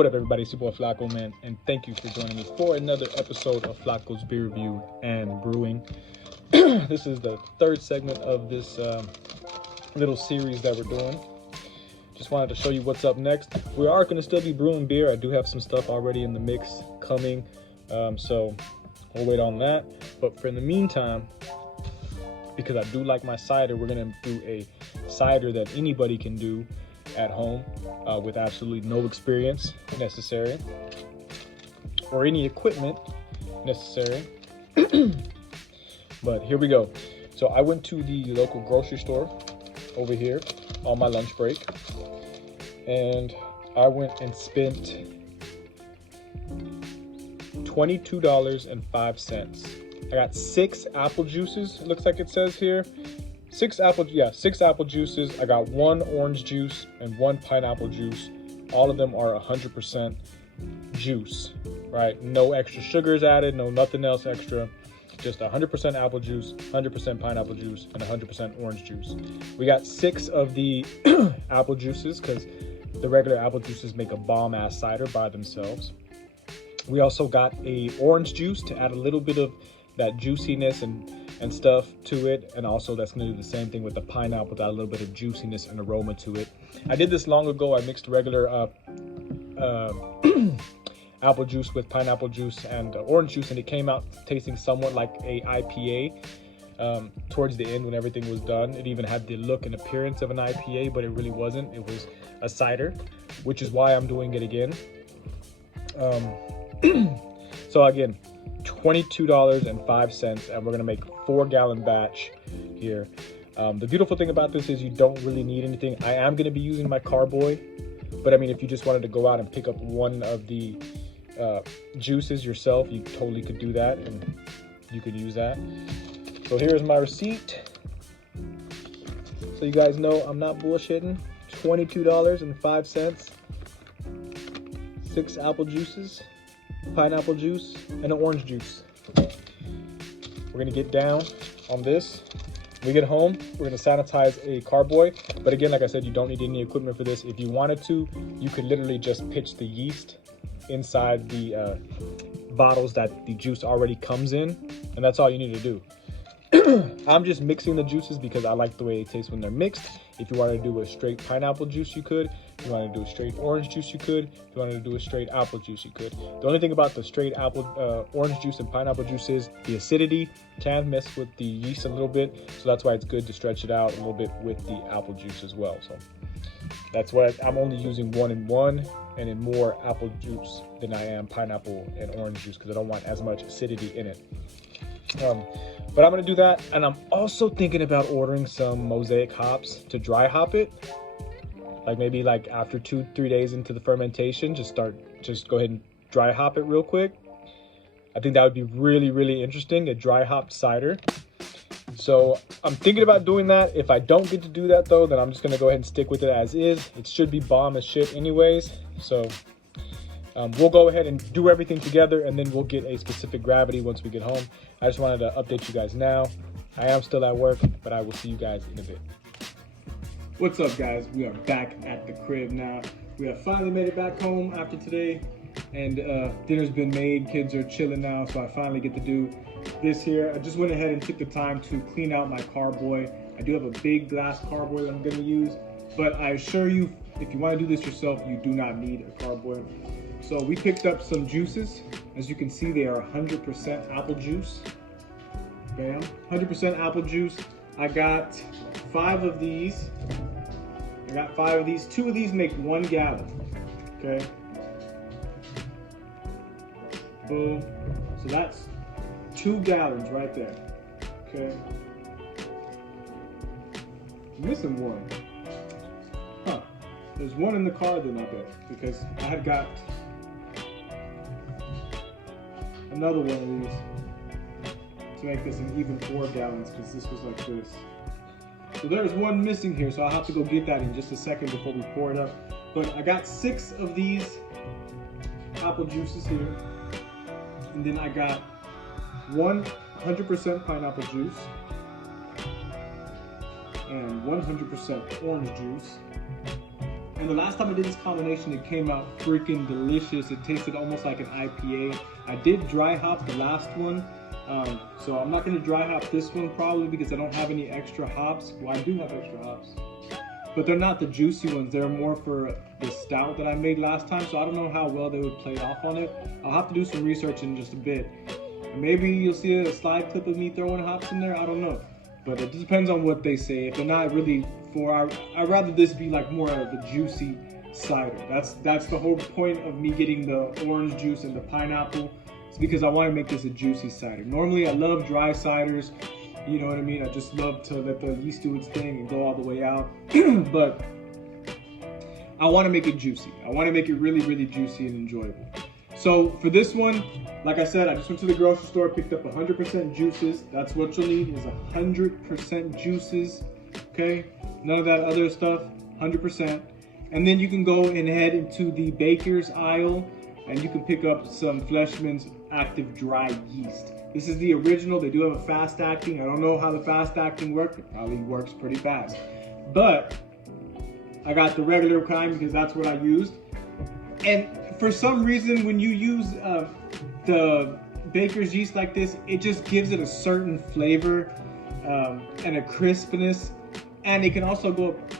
What up, everybody? It's your boy Flacco, man, and thank you for joining me for another episode of Flacco's Beer Review and Brewing. This is the third segment of this little series that we're doing. Just wanted to show you what's up next. We are going to still be brewing beer. I do have some stuff already in the mix coming, so we'll wait on that. But for in the meantime, because I do like my cider, we're going to do a cider that anybody can do at home with absolutely no experience necessary or any equipment necessary. But here we go. So I went to the local grocery store over here on my lunch break, and I went and spent $22.05. I got 6 apple juices, it looks like it says here. 6 apple juices. I got 1 orange juice and 1 pineapple juice. All of them are 100% juice, right? No extra sugars added, no nothing else extra. Just 100% apple juice, 100% pineapple juice, and 100% orange juice. We got 6 of the apple juices because the regular apple juices make a bomb-ass cider by themselves. We also got a orange juice to add a little bit of that juiciness and stuff to it, and also that's going to do the same thing with the pineapple, add a little bit of juiciness and aroma to it. I did this long ago. I mixed regular apple juice with pineapple juice and orange juice, and it came out tasting somewhat like a IPA towards the end when everything was done. It even had the look and appearance of an IPA, but it really wasn't. It was a cider, which is why I'm doing it again. So again, $22.05, and we're gonna make a 4-gallon batch here. The beautiful thing about this is you don't really need anything. I am gonna be using my carboy, but I mean, if you just wanted to go out and pick up one of the juices yourself, you totally could do that, and you could use that. So here's my receipt, so you guys know I'm not bullshitting. $22.05, 6 apple juices, pineapple juice, and an orange juice. We're gonna get down on this. When we get home, we're gonna sanitize a carboy. But again, like I said, you don't need any equipment for this. If you wanted to, you could literally just pitch the yeast inside the bottles that the juice already comes in, and that's all you need to do. I'm just mixing the juices because I like the way it tastes when they're mixed. If you want to do a straight pineapple juice, you could. If you want to do a straight orange juice, you could. If you want to do a straight apple juice, you could. The only thing about the straight apple, orange juice and pineapple juice is the acidity can mess with the yeast a little bit. So that's why it's good to stretch it out a little bit with the apple juice as well. So that's why I'm only using 1 and 1, and in more apple juice than I am pineapple and orange juice because I don't want as much acidity in it. But I'm gonna do that, and I'm also thinking about ordering some mosaic hops to dry hop it. Like maybe like after 2-3 days into the fermentation, just go ahead and dry hop it real quick. I think that would be really, really interesting, a dry hopped cider. So I'm thinking about doing that. If I don't get to do that though, then I'm just gonna go ahead and stick with it as is. It should be bomb as shit anyways. So we'll go ahead and do everything together, and then we'll get a specific gravity once we get home. I just wanted to update you guys now. I am still at work, but I will see you guys in a bit. What's up, guys? We are back at the crib now. We have finally made it back home after today, and dinner's been made. Kids are chilling now, so I finally get to do this here. I just went ahead and took the time to clean out my carboy. I do have a big glass carboy that I'm gonna use, but I assure you, if you wanna do this yourself, you do not need a carboy. So we picked up some juices. As you can see, they are 100% apple juice. Bam, 100% apple juice. I got 5 of these. 2 of these make 1 gallon. Okay. Boom. So that's 2 gallons right there. Okay. I'm missing 1. Huh. There's 1 in the car then, I bet, because I had got another one of these to make this an even 4 gallons, because this was like this. So there's 1 missing here, so I'll have to go get that in just a second before we pour it up. But I got 6 of these apple juices here, and then I got 100% pineapple juice and 100% orange juice. And the last time I did this combination, it came out freaking delicious. It tasted almost like an IPA. I did dry hop the last one. So I'm not gonna dry hop this one probably because I don't have any extra hops. Well, I do have extra hops, but they're not the juicy ones. They're more for the stout that I made last time. So I don't know how well they would play off on it. I'll have to do some research in just a bit. Maybe you'll see a slide clip of me throwing hops in there, I don't know. But it just depends on what they say. If they're not really I'd rather this be like more of a juicy cider. That's the whole point of me getting the orange juice and the pineapple. It's because I want to make this a juicy cider. Normally I love dry ciders, you know what I mean? I just love to let the yeast do its thing and go all the way out. But I want to make it juicy. I want to make it really, really juicy and enjoyable. So for this one, like I said, I just went to the grocery store, picked up 100% juices. That's what you'll need, is 100% juices, okay? None of that other stuff, 100%. And then you can go and head into the baker's aisle and you can pick up some Fleischmann's active dry yeast. This is the original. They do have a fast acting. I don't know how the fast acting works. It probably works pretty fast. But I got the regular kind because that's what I used. And for some reason, when you use the baker's yeast like this, it just gives it a certain flavor and a crispness. And it can also go up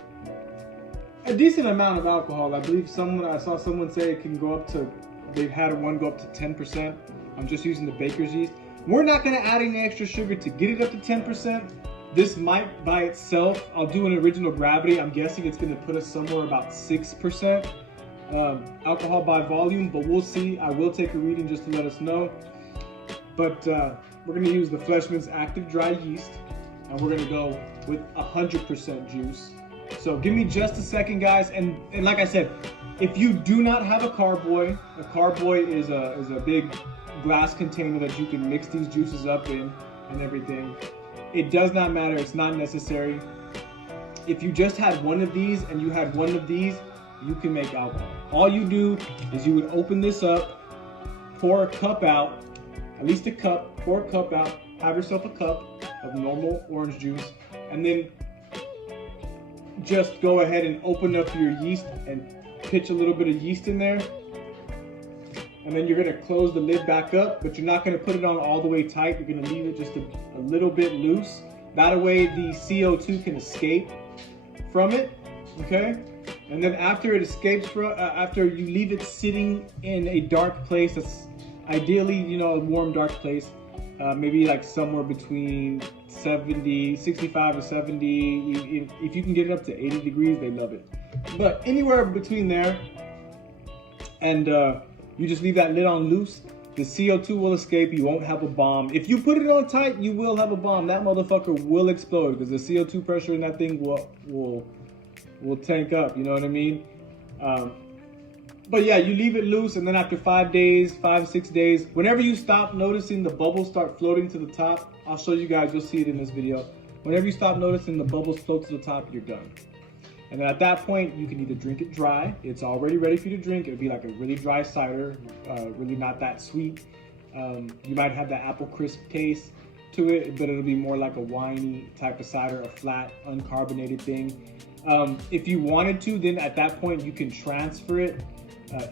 a decent amount of alcohol. I believe I saw someone say it can go up to, they've had one go up to 10%. I'm just using the baker's yeast. We're not gonna add any extra sugar to get it up to 10%. This might by itself, I'll do an original gravity. I'm guessing it's gonna put us somewhere about 6% alcohol by volume, but we'll see. I will take a reading just to let us know. But we're gonna use the Fleischmann's active dry yeast, and we're gonna go with 100% juice. So give me just a second, guys. And like I said, if you do not have a carboy is a big glass container that you can mix these juices up in and everything. It does not matter, it's not necessary. If you just had one of these and you had one of these, you can make alcohol. All you do is you would open this up, pour a cup out, at least a cup, pour a cup out, have yourself a cup of normal orange juice, and then just go ahead and open up your yeast and pitch a little bit of yeast in there. And then you're gonna close the lid back up, but you're not gonna put it on all the way tight. You're gonna leave it just a little bit loose. That way the CO2 can escape from it, okay? And then after it escapes, after you leave it sitting in a dark place, that's ideally, you know, a warm, dark place, maybe like somewhere between 65 or 70. If you can get it up to 80 degrees, they love it. But anywhere between there, and you just leave that lid on loose, the CO2 will escape, you won't have a bomb. If you put it on tight, you will have a bomb. That motherfucker will explode because the CO2 pressure in that thing will tank up, you know what I mean? But yeah, you leave it loose, and then after 5 days, 6 days, whenever you stop noticing the bubbles start floating to the top, I'll show you guys, you'll see it in this video. Whenever you stop noticing the bubbles float to the top, you're done. And then at that point, you can either drink it dry. It's already ready for you to drink. It'll be like a really dry cider, really not that sweet. You might have that apple crisp taste to it, but it'll be more like a winey type of cider, a flat, uncarbonated thing. If you wanted to, then at that point, you can transfer it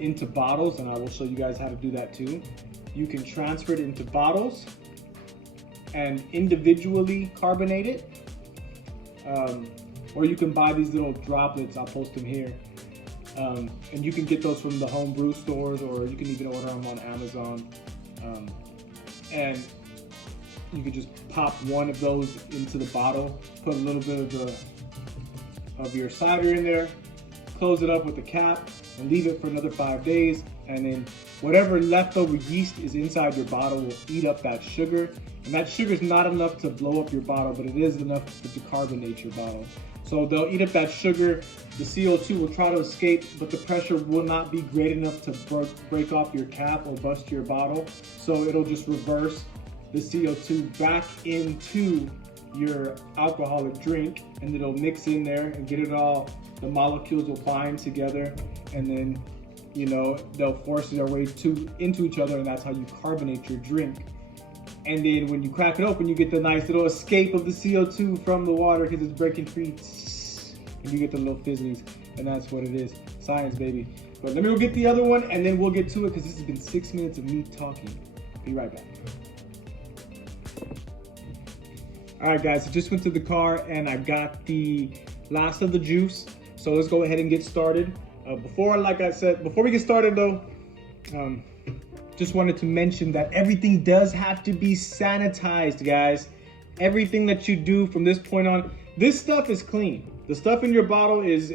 into bottles, and I will show you guys how to do that too. You can transfer it into bottles and individually carbonate it. Or you can buy these little droplets, I'll post them here. And you can get those from the homebrew stores, or you can even order them on Amazon. And you can just pop one of those into the bottle, put a little bit of your cider in there, close it up with the cap, and leave it for another 5 days. And then whatever leftover yeast is inside your bottle will eat up that sugar. And that sugar is not enough to blow up your bottle, but it is enough to decarbonate your bottle. So they'll eat up that sugar, the CO2 will try to escape, but the pressure will not be great enough to break off your cap or bust your bottle. So it'll just reverse the CO2 back into your alcoholic drink, and it'll mix in there and get it all, the molecules will bind together, and then, you know, they'll force their way into each other, and that's how you carbonate your drink. And then when you crack it open, you get the nice little escape of the CO2 from the water because it's breaking free. and you get the little fizzlies, and that's what it is. Science, baby. But let me go get the other one, and then we'll get to it, because this has been 6 minutes of me talking. Be right back. All right, guys, I just went to the car, and I got the last of the juice. So let's go ahead and get started. Before we get started though, just wanted to mention that everything does have to be sanitized, guys. Everything that you do from this point on, this stuff is clean. The stuff in your bottle is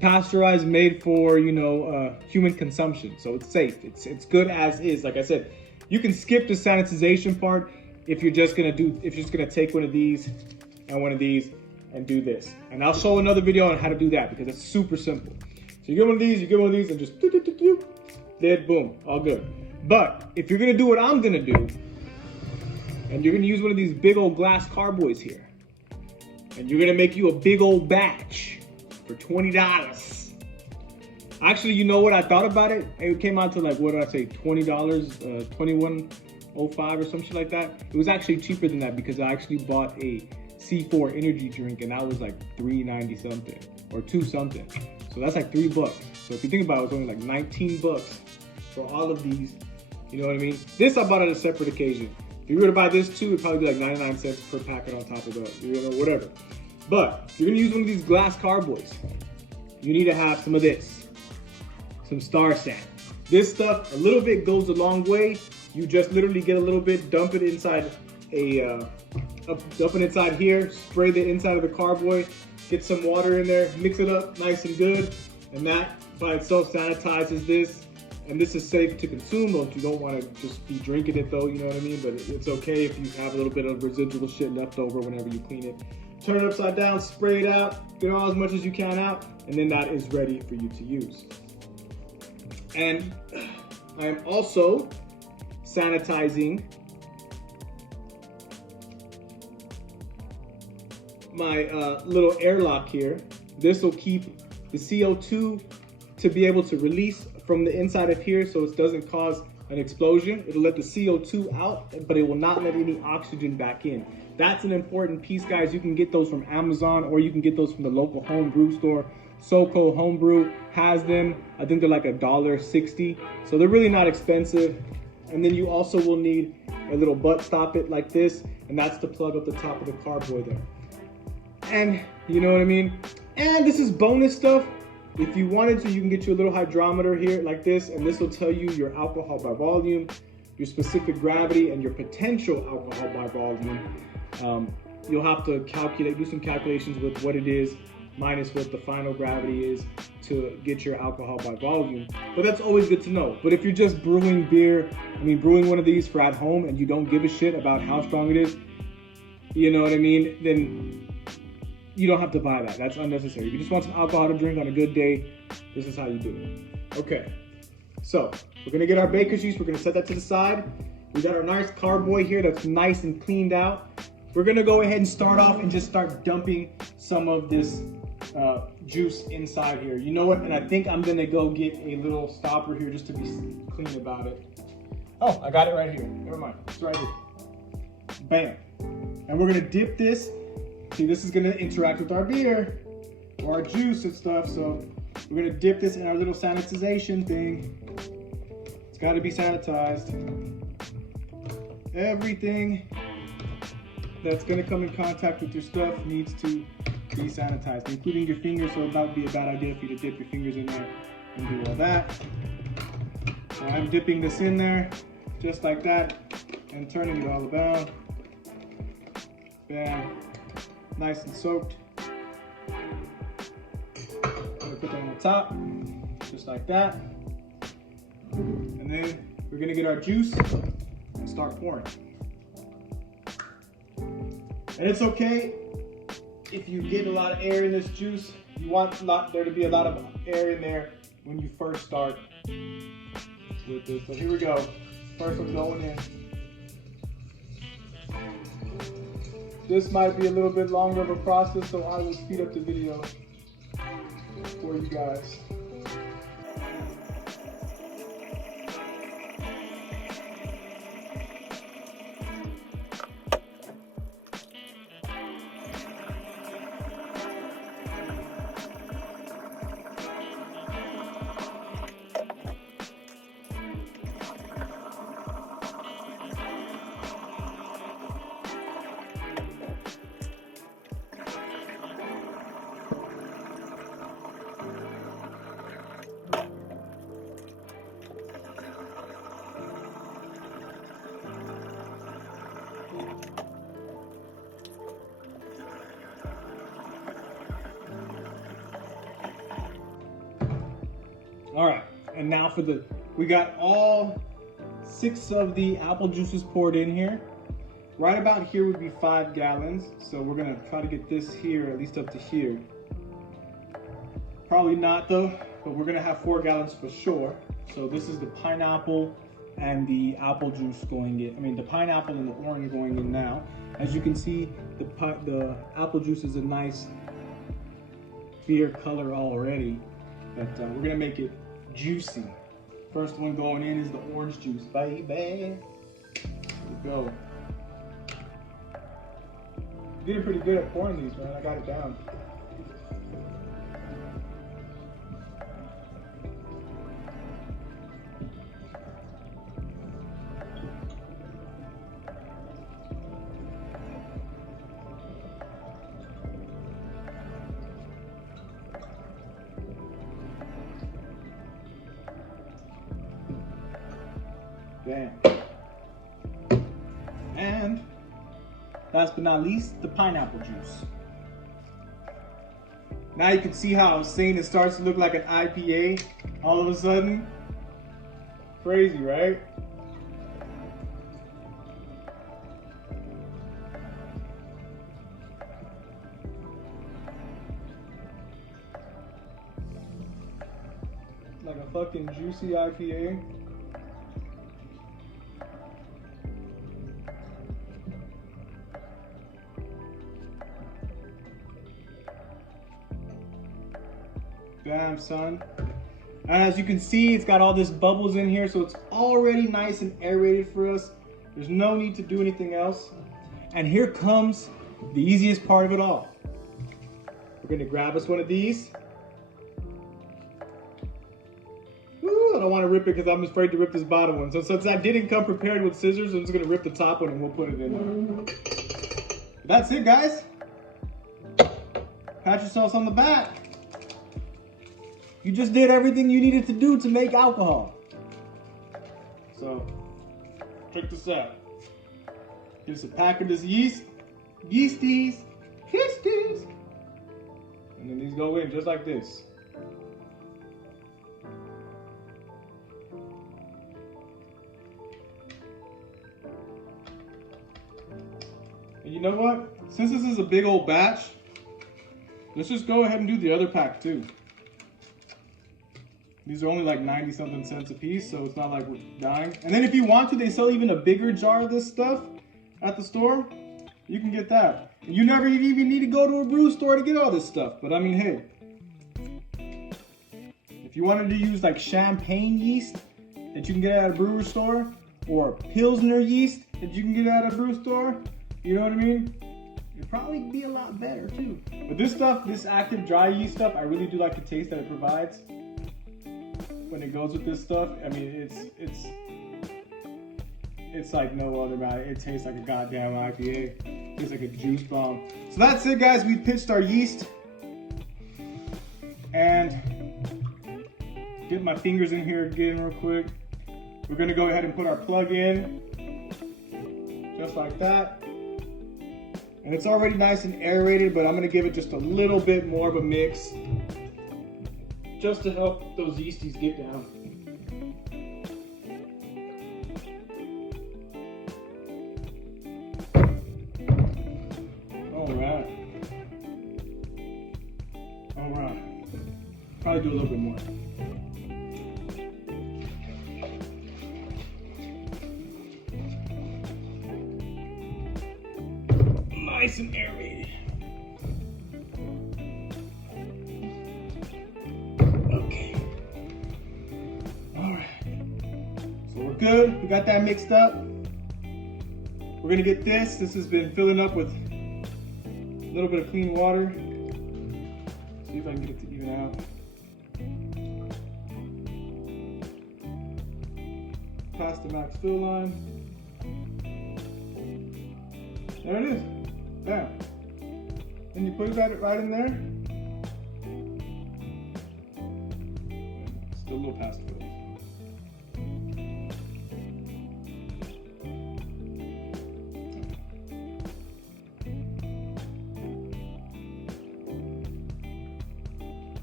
pasteurized, made for, you know, human consumption. So it's safe. It's good as is. Like I said, you can skip the sanitization part if you're just gonna take one of these and one of these and do this. And I'll show another video on how to do that, because it's super simple. So you get one of these, and just dead, boom, all good. But if you're gonna do what I'm gonna do, and you're gonna use one of these big old glass carboys here, and you're gonna make you a big old batch for $20. Actually, you know what? I thought about it. It came out to like, what did I say, $20, $21.05 or some shit like that. It was actually cheaper than that, because I actually bought a C4 energy drink, and that was like $3.90 something or $2 something. So that's like $3. So if you think about it, it's only like $19 for all of these. You know what I mean? This I bought on a separate occasion. If you were to buy this too, it'd probably be like 99 cents per packet on top of that, you know, whatever. But if you're gonna use one of these glass carboys, you need to have some of this, some Star Sand. This stuff, a little bit goes a long way. You just literally get a little bit, dump it inside dump it inside here, spray the inside of the carboy, get some water in there, mix it up nice and good, and that by itself sanitizes this. And this is safe to consume, though. You don't want to just be drinking it though, you know what I mean? But it's okay if you have a little bit of residual shit left over whenever you clean it. Turn it upside down, spray it out, get all as much as you can out, and then that is ready for you to use. And I am also sanitizing my little airlock here. This will keep the CO2 to be able to release from the inside of here, so it doesn't cause an explosion. It'll let the CO2 out, but it will not let any oxygen back in. That's an important piece, guys. You can get those from Amazon, or you can get those from the local homebrew store. SoCo Homebrew has them. I think they're like $1.60, so they're really not expensive. And then you also will need a little butt stop it like this, and that's to plug up the top of the carboy there. And you know what I mean? And this is bonus stuff. If you wanted to, you can get you a little hydrometer here like this, and this will tell you your alcohol by volume, your specific gravity, and your potential alcohol by volume. You'll have to do some calculations with what it is minus what the final gravity is to get your alcohol by volume. But that's always good to know. But if you're just brewing brewing one of these for at home, and you don't give a shit about how strong it is, you know what I mean, then you don't have to buy that. That's unnecessary. If you just want some alcohol to drink on a good day, this is how you do it. Okay, so we're gonna get our baker's yeast. We're gonna set that to the side. We got our nice carboy here that's nice and cleaned out. We're gonna go ahead and start off and just start dumping some of this juice inside here. You know what? And I think I'm gonna go get a little stopper here just to be clean about it. Oh, I got it right here. Never mind, it's right here. Bam. And we're gonna dip this. See, this is gonna interact with our beer or our juice and stuff. So we're gonna dip this in our little sanitization thing. It's gotta be sanitized. Everything that's gonna come in contact with your stuff needs to be sanitized, including your fingers. So it might be a bad idea for you to dip your fingers in there and do all that. So I'm dipping this in there just like that and turning it all around. Bam. Nice and soaked. I'm gonna put that on the top, just like that. And then we're gonna get our juice and start pouring. And it's okay if you get a lot of air in this juice. You want there to be a lot of air in there when you first start with this. So here we go. First I'm going in. This might be a little bit longer of a process, so I will speed up the video for you guys. All right, and now we got all 6 of the apple juices poured in here. Right about here would be 5 gallons. So we're gonna try to get this here, at least up to here. Probably not though, but we're gonna have 4 gallons for sure. So this is the pineapple and the apple juice going in. I mean, the pineapple and the orange going in now. As you can see, the apple juice is a nice beer color already, but we're gonna make it juicy. First one going in is the orange juice, baby. Here we go. I'm getting pretty good at pouring these, man. I got it down. Bam. And last but not least, the pineapple juice. Now you can see how I was saying it starts to look like an IPA all of a sudden. Crazy, right? Like a fucking juicy IPA. Damn, son. And as you can see, it's got all this bubbles in here, so it's already nice and aerated for us. There's no need to do anything else. And here comes the easiest part of it all. We're gonna grab us one of these. Ooh, I don't want to rip it because I'm afraid to rip this bottom one. So since I didn't come prepared with scissors, I'm just gonna rip the top one and we'll put it in there. That's it, guys. Pat yourselves on the back. You just did everything you needed to do to make alcohol. So, check this out. Get us a pack of this yeasties, and then these go in just like this. And you know what? Since this is a big old batch, let's just go ahead and do the other pack too. These are only like 90-something cents a piece, so it's not like we're dying. And then if you want to, they sell even a bigger jar of this stuff at the store. You can get that. And you never even need to go to a brew store to get all this stuff. But I mean, hey, if you wanted to use like champagne yeast that you can get at a brewer store, or Pilsner yeast that you can get at a brew store, you know what I mean? It'd probably be a lot better too. But this stuff, this active dry yeast stuff, I really do like the taste that it provides. When it goes with this stuff, I mean, it's like no other, man. It tastes like a goddamn IPA. It tastes like a juice bomb. So that's it, guys. We pitched our yeast. And get my fingers in here again real quick. We're gonna go ahead and put our plug in, just like that. And it's already nice and aerated, but I'm gonna give it just a little bit more of a mix, just to help those yeasties get down. All right. Probably do a little bit more. Nice and aerated. Okay. All right. So we're good. We got that mixed up. We're gonna get this. This has been filling up with a little bit of clean water. See if I can get it to even out. Past the max fill line. There it is. Bam. And you put it right in there. Still a little past fill.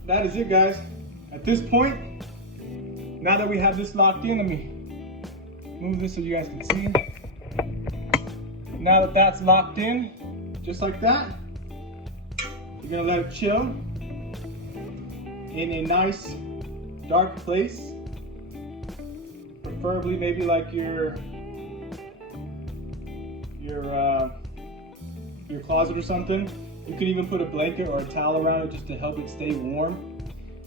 That is it, guys. At this point, Now that we have this locked in, let me move this so you guys can see. Now that that's locked in, just like that, you're gonna let it chill in a nice dark place. Preferably maybe like your closet or something. You could even put a blanket or a towel around it just to help it stay warm.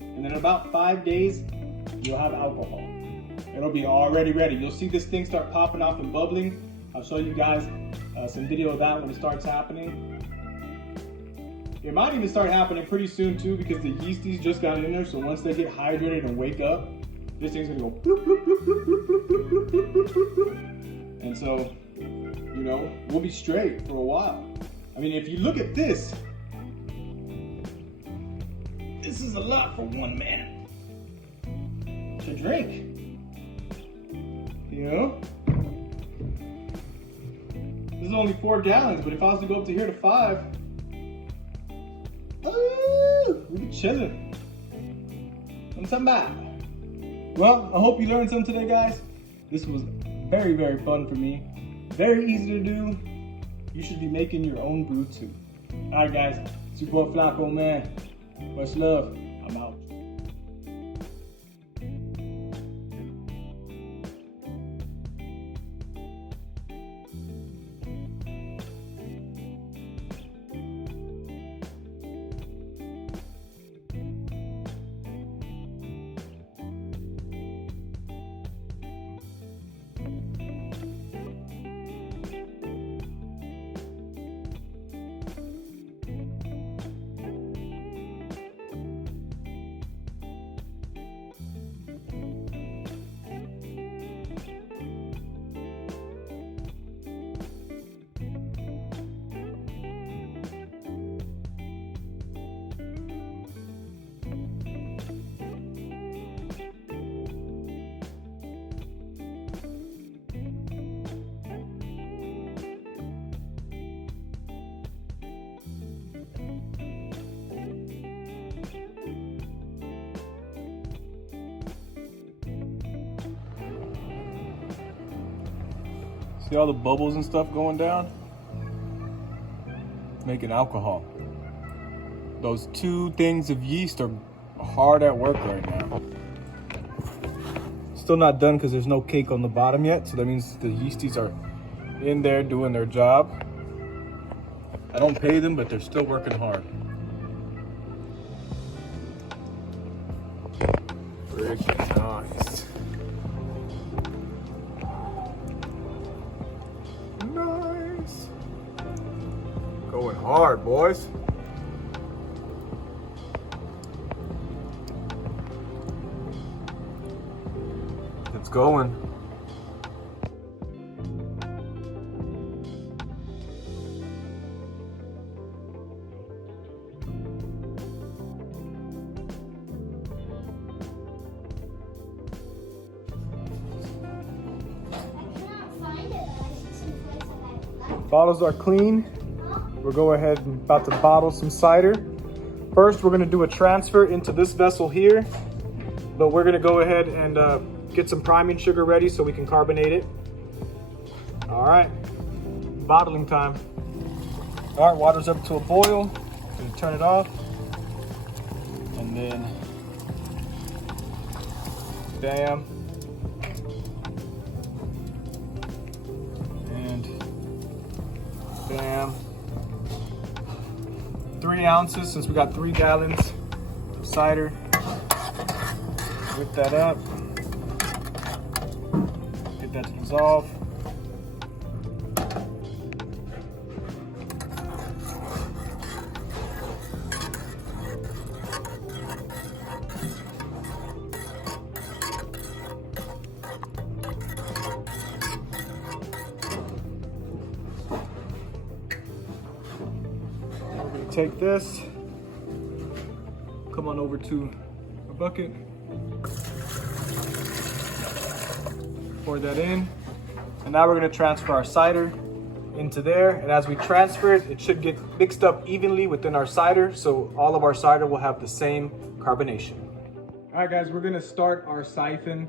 And then in about 5 days, you'll have alcohol. It'll be already ready. You'll see this thing start popping off and bubbling. I'll show you guys some video of that when it starts happening. It might even start happening pretty soon too, because the yeasties just got in there. So once they get hydrated and wake up, this thing's gonna go bloop, bloop, bloop, bloop, bloop, bloop, bloop, bloop, bloop, bloop. And so, you know, we'll be straight for a while. I mean, if you look at this, this is a lot for one man to drink. You know? This is only 4 gallons, but if I was to go up to here to 5, we be chilling. I'm talking about. Well, I hope you learned something today, guys. This was very, very fun for me. Very easy to do. You should be making your own brew too. All right, guys. It's your boy Flacco, man. Much love. I'm out. See all the bubbles and stuff going down? Making alcohol. Those 2 things of yeast are hard at work right now. Still not done because there's no cake on the bottom yet, so that means the yeasties are in there doing their job. I don't pay them, but they're still working hard. Freaking nice. Nice. Going hard, boys. It's going. Bottles are clean. We'll go ahead and about to bottle some cider. First, we're gonna do a transfer into this vessel here, but we're gonna go ahead and get some priming sugar ready so we can carbonate it. All right, bottling time. All right, water's up to a boil. Gonna turn it off, and then bam. Bam. 3 ounces, since we got 3 gallons of cider. Whip that up. Get that to dissolve. Take this, come on over to a bucket, pour that in, and now we're going to transfer our cider into there. And as we transfer it, it should get mixed up evenly within our cider, so all of our cider will have the same carbonation. All right, guys, we're gonna start our siphon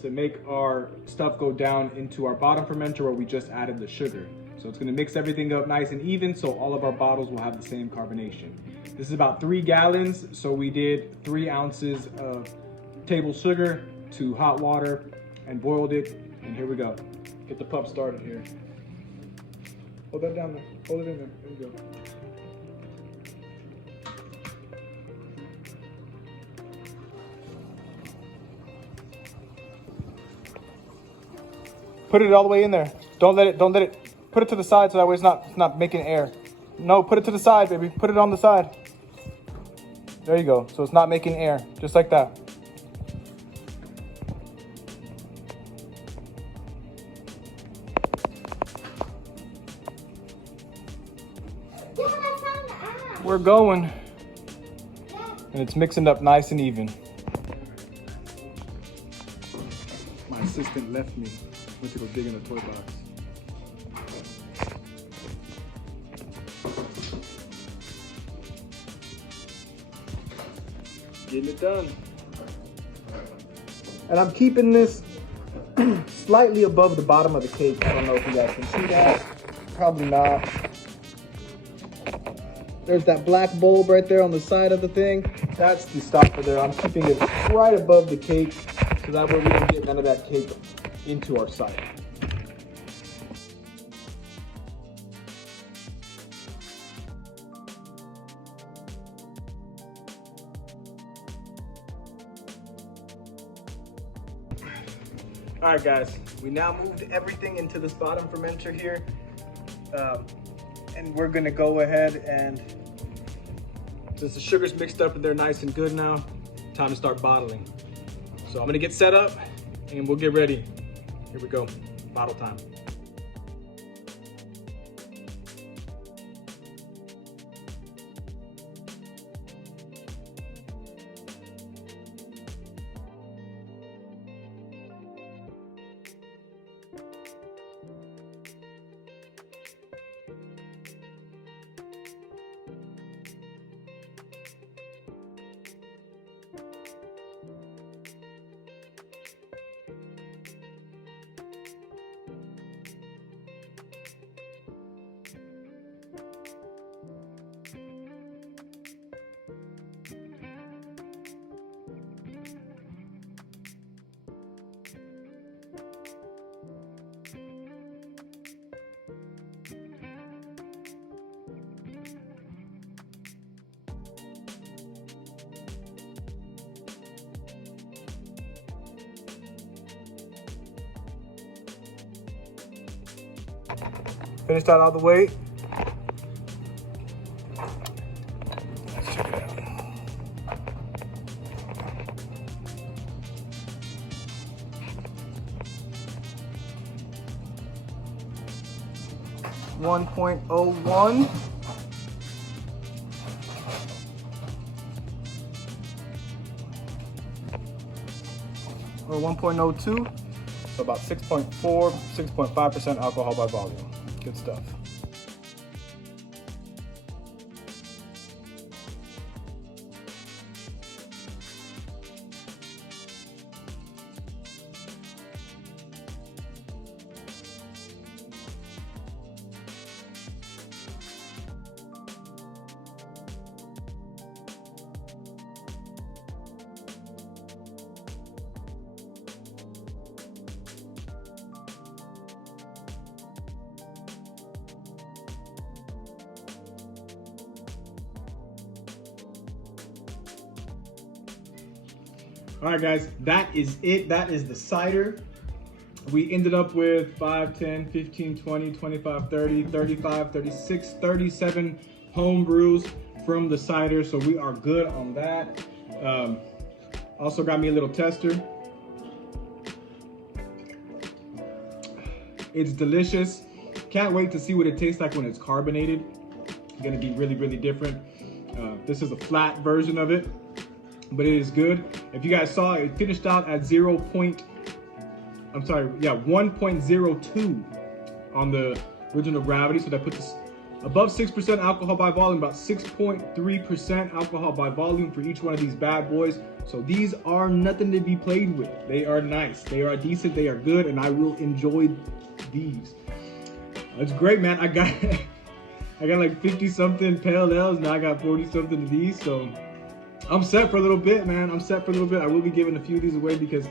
to make our stuff go down into our bottom fermenter where we just added the sugar. So it's gonna mix everything up nice and even so all of our bottles will have the same carbonation. This is about 3 gallons, so we did 3 ounces of table sugar to hot water and boiled it, and here we go. Get the pup started here. Hold that down there, hold it in there, there you go. Put it all the way in there. Don't let it, put it to the side so that way it's not making air. No, put it to the side, baby. Put it on the side. There you go. So it's not making air, just like that. We're going. And it's mixing up nice and even. My assistant left me. Went to go dig in the toy box. Getting it done. And I'm keeping this slightly above the bottom of the cake. I don't know if you guys can see that. Probably not. There's that black bulb right there on the side of the thing. That's the stopper there. I'm keeping it right above the cake so that way we can get none of that cake into our cider. All right, guys, we now moved everything into this bottom fermenter here. And we're gonna go ahead and, since the sugar's mixed up and they're nice and good now, time to start bottling. So I'm gonna get set up and we'll get ready. Here we go, bottle time. Finished that all the way. Let's check it out. .01 or 1.02, so about 6.4, 6.5% alcohol by volume. Good stuff. All right, guys, that is it. That is the cider. We ended up with 5, 10, 15, 20, 25, 30, 35, 36, 37 home brews from the cider. So we are good on that. Also got me a little tester. It's delicious. Can't wait to see what it tastes like when it's carbonated. It's gonna be really, really different. This is a flat version of it, but it is good. If you guys saw, it finished out at 1.02 on the original gravity. So that puts us above 6% alcohol by volume, about 6.3% alcohol by volume for each one of these bad boys. So these are nothing to be played with. They are nice, they are decent, they are good, and I will enjoy these. It's great, man. I got like 50 something pale ales, now I got 40 something of these, so I'm set for a little bit, man. I'm set for a little bit. I will be giving a few of these away because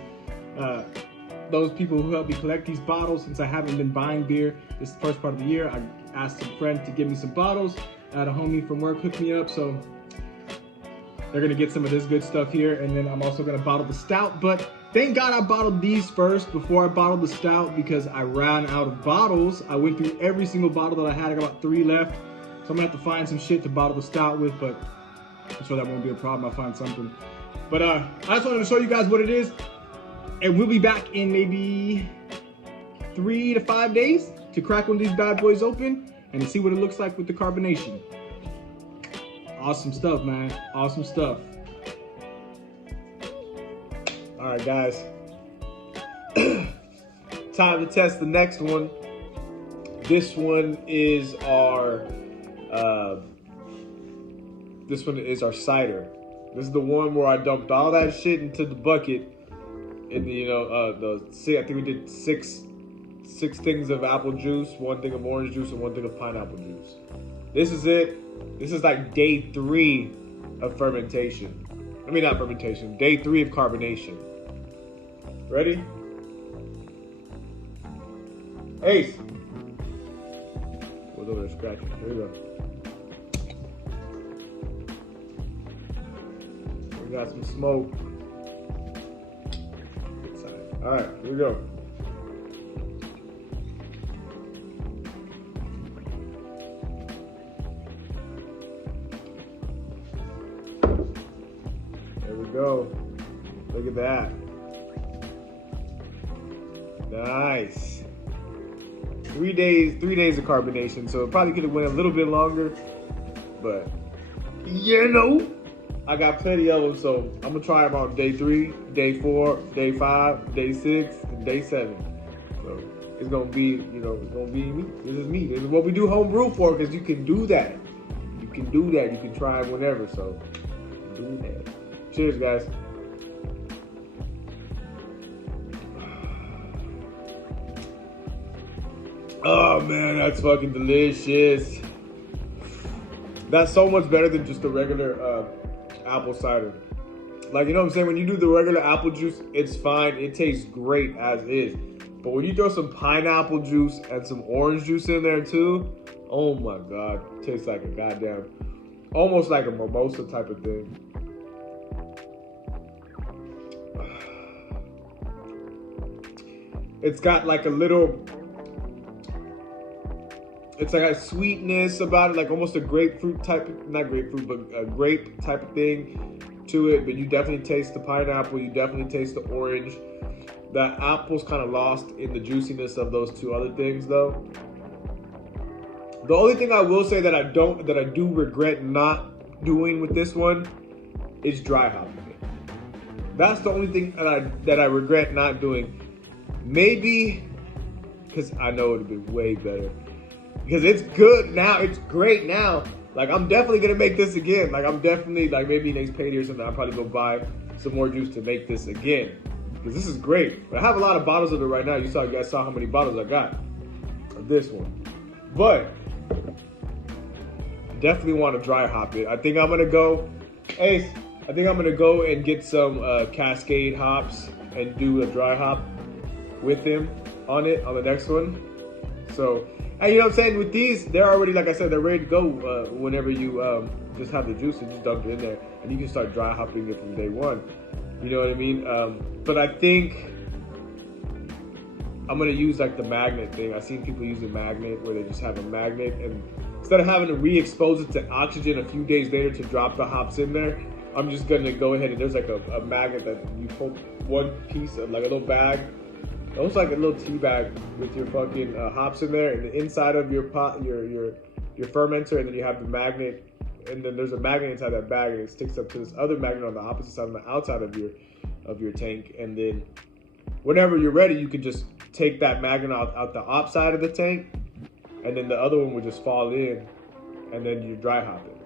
those people who help me collect these bottles, since I haven't been buying beer this first part of the year, I asked some friend to give me some bottles. I had a homie from work hook me up, so they're gonna get some of this good stuff here, and then I'm also gonna bottle the stout. But thank God I bottled these first before I bottled the stout, because I ran out of bottles. I went through every single bottle that I had. I got about 3 left, so I'm gonna have to find some shit to bottle the stout with, but I'm sure that won't be a problem. I'll find something. But I just wanted to show you guys what it is, and we'll be back in maybe 3 to 5 days to crack one of these bad boys open and to see what it looks like with the carbonation. Awesome stuff, man. Awesome stuff. All right, guys. Time to test the next one. This one is our cider. This is the one where I dumped all that shit into the bucket. In the I think we did six things of apple juice, 1 thing of orange juice, and 1 thing of pineapple juice. This is it. This is like day 3 of fermentation. I mean, not fermentation. Day 3 of carbonation. Ready? Ace. Was over there scratching. Here we go. We got some smoke. All right, here we go. There we go. Look at that. Nice. 3 days of carbonation, so it probably could have went a little bit longer, but I got plenty of them, so I'm gonna try them on day 3, day 4, day 5, day 6, and day 7. So it's gonna be, it's gonna be me. This is me. This is what we do homebrew for, because you can do that. You can do that. You can try it whenever. So do that. Cheers, guys. Oh man, that's fucking delicious. That's so much better than just a regular apple cider. Like, you know what I'm saying? When you do the regular apple juice, it's fine. It tastes great as is. But when you throw some pineapple juice and some orange juice in there too, oh my God. It tastes like a goddamn, almost like a mimosa type of thing. It's got like a little, it's like a sweetness about it, like almost a grapefruit type of, not grapefruit, but a grape type of thing to it. But you definitely taste the pineapple, you definitely taste the orange. That apple's kind of lost in the juiciness of those two other things though. The only thing I will say that I do regret not doing with this one is dry hopping it. That's the only thing that I regret not doing. Maybe, because I know it would be way better. Because it's good now, it's great now. Like, I'm definitely gonna make this again. Like, I'm definitely, like, maybe next payday or something, I'll probably go buy some more juice to make this again. Because this is great. But I have a lot of bottles of it right now. You guys saw how many bottles I got of this one. But definitely want to dry hop it. I think I'm gonna go, Ace, I think I'm gonna go and get some Cascade hops and do a dry hop with him on it on the next one. So, and you know what I'm saying, with these, they're already, like I said, they're ready to go whenever you just have the juice and just dump it in there, and you can start dry hopping it from day one. You know what I mean? But I think I'm gonna use like the magnet thing. I've seen people use a magnet where they just have a magnet, and instead of having to re-expose it to oxygen a few days later to drop the hops in there, I'm just gonna go ahead and there's like a magnet that you put one piece of, like a little bag, almost like a little tea bag with your fucking hops in there, and the inside of your pot, your fermenter, and then you have the magnet, and then there's a magnet inside that bag, and it sticks up to this other magnet on the opposite side, on the outside of your tank, and then whenever you're ready, you can just take that magnet out the outside of the tank, and then the other one would just fall in, and then you dry hop it.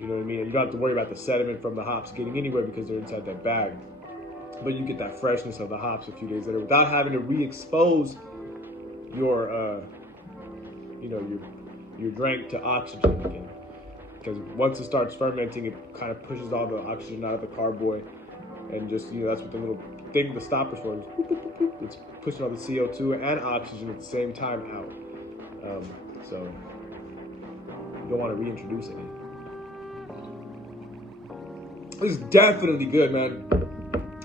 You know what I mean? And you don't have to worry about the sediment from the hops getting anywhere because they're inside that bag. But you get that freshness of the hops a few days later without having to re-expose your, you know, your drink to oxygen again. Because once it starts fermenting, it kind of pushes all the oxygen out of the carboy, and just, you know, that's what the little thing, the stopper's for. It's pushing all the CO2 and oxygen at the same time out. So you don't want to reintroduce any. This is definitely good, man.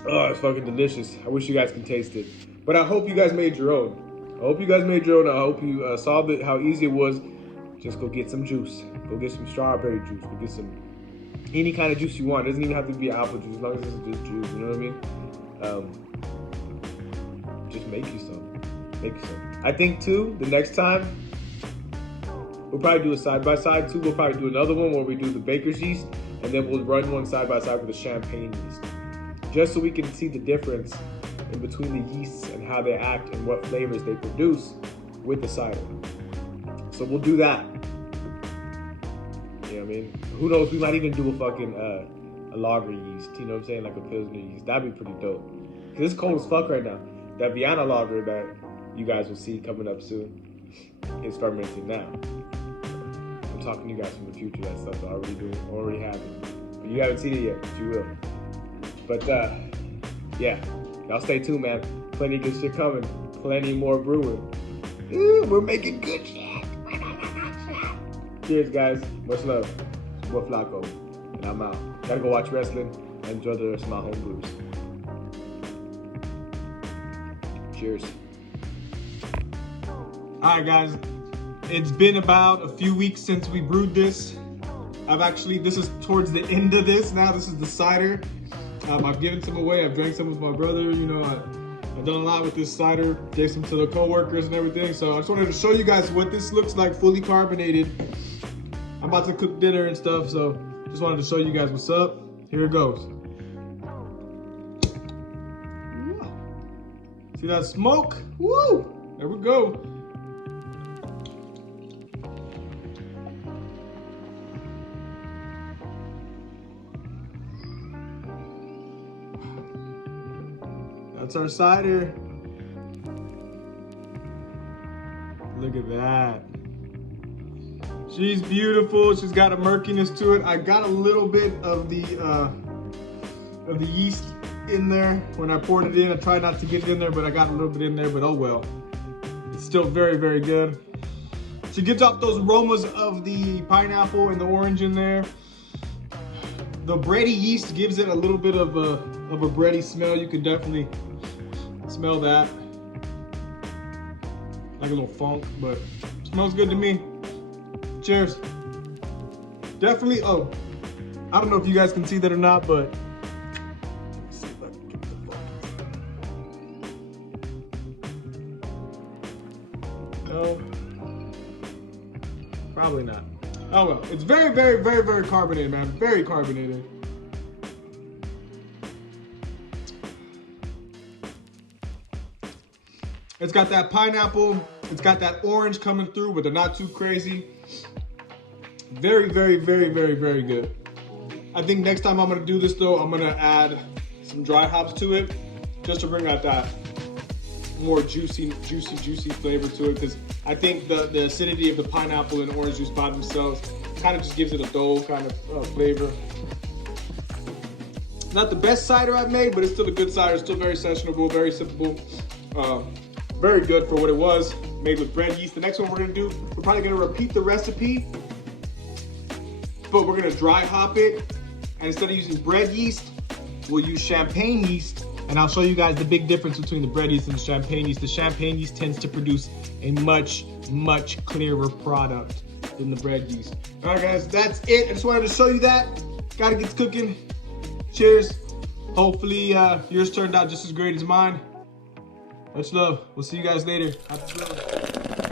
Oh, it's fucking delicious. I wish you guys can taste it. But I hope you guys made your own. I hope you guys made your own. I hope you saw how easy it was. Just go get some juice. Go get some strawberry juice. Go get some any kind of juice you want. It doesn't even have to be apple juice, as long as it's just juice. You know what I mean? Just make you some. Make you some. I think too, the next time, we'll probably do a side-by-side too. We'll probably do another one where we do the baker's yeast, and then we'll run one side-by-side with the champagne yeast. Just so we can see the difference in between the yeasts and how they act and what flavors they produce with the cider. So we'll do that. You know what I mean? Who knows? We might even do a fucking a lager yeast. You know what I'm saying? Like a Pilsner yeast. That'd be pretty dope. Cause it's cold as fuck right now. That Vienna lager that you guys will see coming up soon is fermenting now. I'm talking to you guys from the future. That stuff's already happened. But you haven't seen it yet, but you will. But yeah, y'all stay tuned, man. Plenty of good shit coming. Plenty more brewing. Ooh, we're making good shit. Cheers, guys. Much love. More Flacco. And I'm out. Gotta go watch wrestling and enjoy the rest of my home brews. Cheers. All right, guys. It's been about a few weeks since we brewed this. This is towards the end of this now. This is the cider. I've given some away. I've drank some with my brother. You know, I've done a lot with this cider. Gave some to the co-workers and everything. So I just wanted to show you guys what this looks like fully carbonated. I'm about to cook dinner and stuff, so just wanted to show you guys what's up. Here it goes. See that smoke? Woo! There we go. That's our cider. Look at that. She's beautiful. She's got a murkiness to it. I got a little bit of the yeast in there when I poured it in. I tried not to get it in there, but I got a little bit in there, but oh well. It's still very, very good. She gets off those aromas of the pineapple and the orange in there. The bready yeast gives it a little bit of a bready smell. You can definitely smell that. Like a little funk, but smells good to me. Cheers. Definitely, oh, I don't know if you guys can see that or not, but let me see if I can get the focus. No, probably not. Oh well, it's very, very, very, very carbonated, man. Very carbonated. It's got that pineapple, it's got that orange coming through, but they're not too crazy. Very, very, very, very, very good. I think next time I'm gonna do this though, I'm gonna add some dry hops to it, just to bring out that more juicy flavor to it, because I think the acidity of the pineapple and orange juice by themselves kind of just gives it a dull kind of flavor. Not the best cider I've made, but it's still a good cider. It's still very sessionable, very sippable. Very good for what it was, made with bread yeast. The next one we're gonna do, we're probably gonna repeat the recipe, but we're gonna dry hop it. And instead of using bread yeast, we'll use champagne yeast. And I'll show you guys the big difference between the bread yeast and the champagne yeast. The champagne yeast tends to produce a much, much clearer product than the bread yeast. All right, guys, that's it. I just wanted to show you that. Gotta get cooking. Cheers. Hopefully yours turned out just as great as mine. Much love. We'll see you guys later. Happy brewing.